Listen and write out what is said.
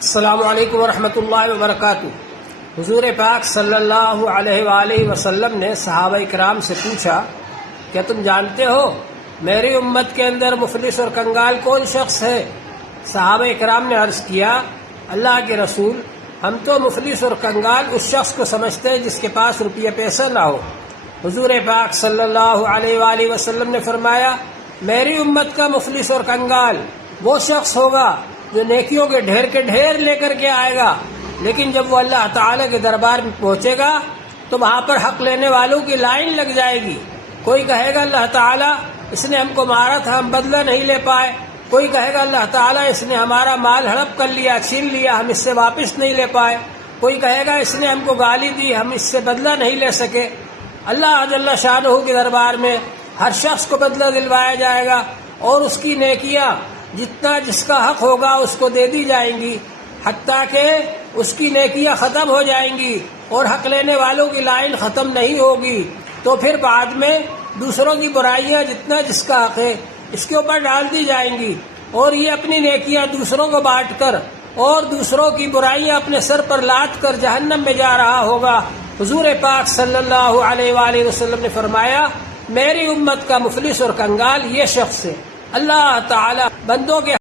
السلام علیکم ورحمۃ اللہ وبرکاتہ۔ حضور پاک صلی اللہ علیہ وآلہ وسلم نے صحابہ کرام سے پوچھا، کیا تم جانتے ہو میری امت کے اندر مفلس اور کنگال کون شخص ہے؟ صحابہ کرام نے عرض کیا، اللہ کے رسول، ہم تو مفلس اور کنگال اس شخص کو سمجھتے ہیں جس کے پاس روپیہ پیسہ نہ ہو۔ حضور پاک صلی اللہ علیہ وآلہ وسلم نے فرمایا، میری امت کا مفلس اور کنگال وہ شخص ہوگا جو نیکیوں کے ڈھیر لے کر کے آئے گا، لیکن جب وہ اللہ تعالیٰ کے دربار میں پہنچے گا تو وہاں پر حق لینے والوں کی لائن لگ جائے گی۔ کوئی کہے گا، اللہ تعالیٰ اس نے ہم کو مارا تھا، ہم بدلہ نہیں لے پائے۔ کوئی کہے گا، اللہ تعالیٰ اس نے ہمارا مال ہڑپ کر لیا، چھین لیا، ہم اس سے واپس نہیں لے پائے۔ کوئی کہے گا، اس نے ہم کو گالی دی، ہم اس سے بدلہ نہیں لے سکے۔ اللہ جل شانہ کے دربار میں ہر شخص کو بدلہ دلوایا جائے گا اور اس کی نیکیاں جتنا جس کا حق ہوگا اس کو دے دی جائیں گی، حتیٰ کہ اس کی نیکیاں ختم ہو جائیں گی اور حق لینے والوں کی لائن ختم نہیں ہوگی۔ تو پھر بعد میں دوسروں کی برائیاں جتنا جس کا حق ہے اس کے اوپر ڈال دی جائیں گی، اور یہ اپنی نیکیاں دوسروں کو بانٹ کر اور دوسروں کی برائیاں اپنے سر پر لاد کر جہنم میں جا رہا ہوگا۔ حضور پاک صلی اللہ علیہ وآلہ وسلم نے فرمایا، میری امت کا مفلس اور کنگال یہ شخص ہے۔ اللہ تعالی بندوں کے